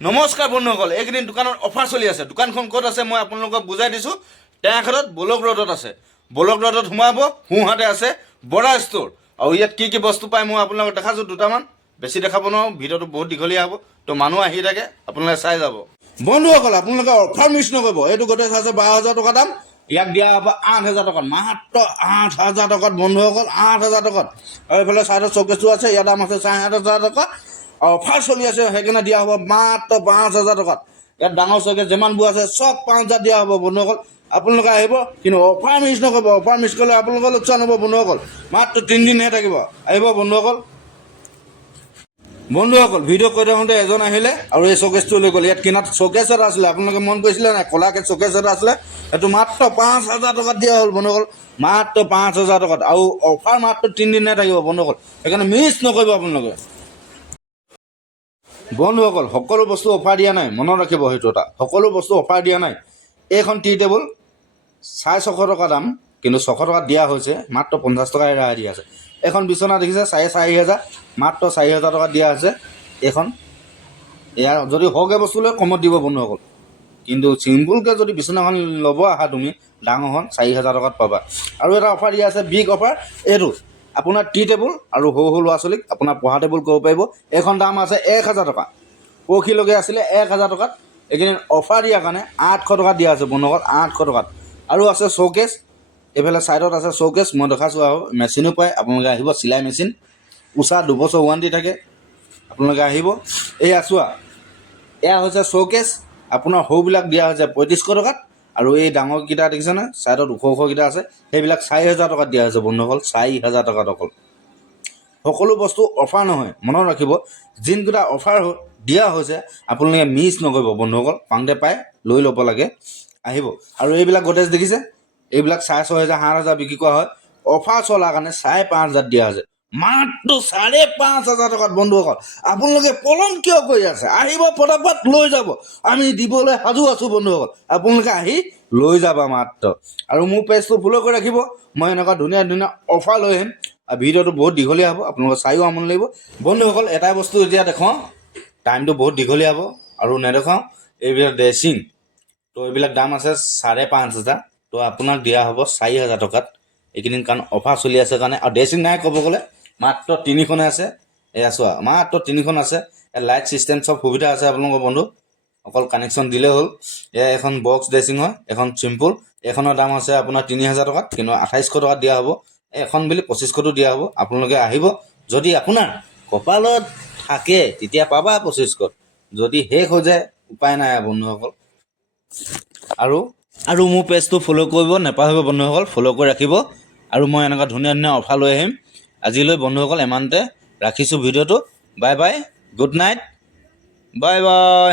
নমস্কাৰ বন্ধুসকল, এইকেইদিন দোকানত অফাৰ চলি আছে। দোকানখন ক'ত আছে মই আপোনালোকক বুজাই দিছোঁ। টেঙাখাটত বলক ৰোডত আছে। বলক ৰোডত সোমাব, সোঁহাতে আছে বৰা ষ্ট'ৰ। আৰু ইয়াত কি কি বস্তু পায় মই আপোনালোকক দেখাছোঁ দুটামান। বেছি দেখাব নোৱাৰোঁ, ভিডিঅ'টো বহুত দীঘলীয়া হ'ব, তো মানুহ আহি থাকে, আপোনালোকে চাই যাব। বন্ধুসকল, আপোনালোকে অফাৰ মিছ নকৰিব। এইটো গোটেই আছে 12,000 টকা দাম, ইয়াক দিয়া হ'ব 8,000 টকাত, মাত্ৰ 8,000 টকাত বন্ধুসকল, 8,000 টকাত। আৰু এইফালে চাইডত চকেছটো আছে, ইয়াৰ দাম আছে 7,500 টকা। অফাৰ চলি আছে, সেইকাৰণে দিয়া হ'ব মাত্ৰ 5,000 টকাত। ইয়াত ডাঙৰ চকেছ যিমানবোৰ আছে চব 5,000 দিয়া হ'ব বন্ধুসকল। আপোনালোকে আহিব, কিন্তু অফাৰ মিছ নকৰিব। অফাৰ মিছ কৰিলে আপোনালোকৰ লোকচান হ'ব বন্ধুসকল। মাত্ৰ 3 দিনহে থাকিব, আহিব বন্ধুসকল। বন্ধুসকল, ভিডিঅ' কৰি থাকোঁতে এজন আহিলে আৰু এই চকেছটো লৈ গ'ল। ইয়াত কিনাত চকেছ এটা আছিলে, আপোনালোকে মন কৰিছিলে নাই? ক'লাকৈ চকেছ এটা আছিলে, সেইটো মাত্ৰ 5,000 টকাত দিয়া হ'ল বন্ধুসকল, মাত্ৰ 5,000 টকাত। আৰু অফাৰ মাত্ৰ 3 দিনহে থাকিব বন্ধুসকল, সেইকাৰণে মিছ নকৰিব আপোনালোকে। বন্ধুসকল, সকলো বস্তু অফাৰ দিয়া নাই, মনত ৰাখিব সেইটো এটা। সকলো বস্তু অফাৰ দিয়া নাই। এইখন টি টেবুল 650 টকা দাম, কিন্তু 600 টকাত দিয়া হৈছে, মাত্ৰ 50 টকাই ৰেহাই দিয়া আছে। এখন বিচনা দেখিছে 4,500, মাত্ৰ 4,000 টকাত দিয়া হৈছে। এইখন ইয়াৰ যদি সৰহকৈ বস্তু লৈ কমত দিব বন্ধুসকল, কিন্তু চিম্পুলকৈ যদি বিচনাখন ল'ব আহা তুমি ডাঙৰখন 4,000 টকাত পাবা। আৰু এটা অফাৰ দিয়া আছে, বিগ অফাৰ। এইটো আপোনাৰ টি টেবুল আৰু সৰু সৰু ল'ৰা ছোৱালীক আপোনাৰ পঢ়া টেবুল কৰিব পাৰিব। এইখন দাম আছে 1,000 টকা, পৰহিলৈকে আছিলে 1,000 টকাত। এইকেইদিন অফাৰ দিয়াৰ কাৰণে 800 টকাত দিয়া আছে বন্ধুসকল, 800 টকাত। আৰু আছে শ্ব'কেছ, এইফালে ছাইডত আছে শ্ব'কেছ, মই দেখাইছোঁ। আৰু মেচিনো পায়, আপোনালোকে আহিব। চিলাই মেচিন, উষা 2 বছৰ ৱাৰেণ্টি থাকে, আপোনালোকে আহিব। এই আছোৱা, এয়া হৈছে শ্ব'কেছ। আপোনাৰ সৰুবিলাক দিয়া হৈছে 3,500 টকাত, আৰু এই ডাঙৰকেইটা দেখিছেনে ছাইডত ওখ ওখকেইটা আছে, সেইবিলাক 4,000 টকাত দিয়া হৈছে বন্ধুসকল, 4,000 টকাত অকল। সকলো বস্তু অফাৰ নহয়, মনত ৰাখিব। যিনকেইটা অফাৰ দিয়া হৈছে আপোনালোকে মিছ নকৰিব বন্ধুসকল, পাওঁতে পাই লৈ ল'ব লাগে, আহিব। আৰু এইবিলাক গডৰেজ দেখিছে, এইবিলাক 6,500 7,000 বিক্ৰী কৰা হয়। অফাৰ চলাৰ কাৰণে 5,500 দিয়া হৈছে, মাত্ৰ 5,500 টকাত বন্ধুসকল। আপোনালোকে পলম কিয় কৰি আছে? আহিব, পটাপট লৈ যাব, আমি দিবলৈ সাজু আছোঁ বন্ধুসকল। আপোনালোকে আহি লৈ যাবা মাত্ৰ। আৰু মোৰ পেজটো ফ'ল' কৰি ৰাখিব, মই এনেকুৱা ধুনীয়া ধুনীয়া অফাৰ লৈ আহিম। আৰু ভিডিঅ'টো বহুত দীঘলীয়া হ'ব, আপোনালোকে চাইও আমনি লাগিব বন্ধুসকল। এটাই বস্তু এতিয়া দেখুৱাওঁ, টাইমটো বহুত দীঘলীয়া হ'ব আৰু নেদেখাওঁ। এইবিলাক ড্ৰেছিং, তো এইবিলাক দাম আছে 5,500, তো আপোনাক দিয়া হ'ব 4,000 টকাত এইকেইদিন, কাৰণ অফাৰ চলি আছে কাৰণে। আৰু ড্ৰেছিং নাই ক'ব গ'লে, মাত্ৰ 3খনে আছে। এয়া চোৱা, মাত্ৰ 3খন আছে। লাইট ছিষ্টেম চব সুবিধা আছে আপোনালোকৰ বন্ধু, অকল কানেকশ্যন দিলেই হ'ল। এয়া এখন বক্স ড্ৰেছিং হয়, এখন চিম্পুল। এইখনৰ দাম আছে আপোনাৰ 3,000 টকাত, কিন্তু 2,800 টকাত দিয়া হ'ব। এখন বুলি 2,500টো দিয়া হ'ব। আপোনালোকে আহিব, যদি আপোনাৰ কপালত থাকে তেতিয়া পাবা 2,500, যদি শেষ হৈ যায় উপায় নাই বন্ধুসকল। আৰু মোৰ পেজটো ফ'ল' কৰিব নাপাহৰিব বন্ধুসকল, ফ'ল' কৰি ৰাখিব। আৰু মই এনেকুৱা ধুনীয়া ধুনীয়া অফাৰ লৈ আহিম। আজিলৈ বন্ধুসকল ইমানতে ৰাখিছোঁ ভিডিঅ'টো। Bye bye, good night, bye bye.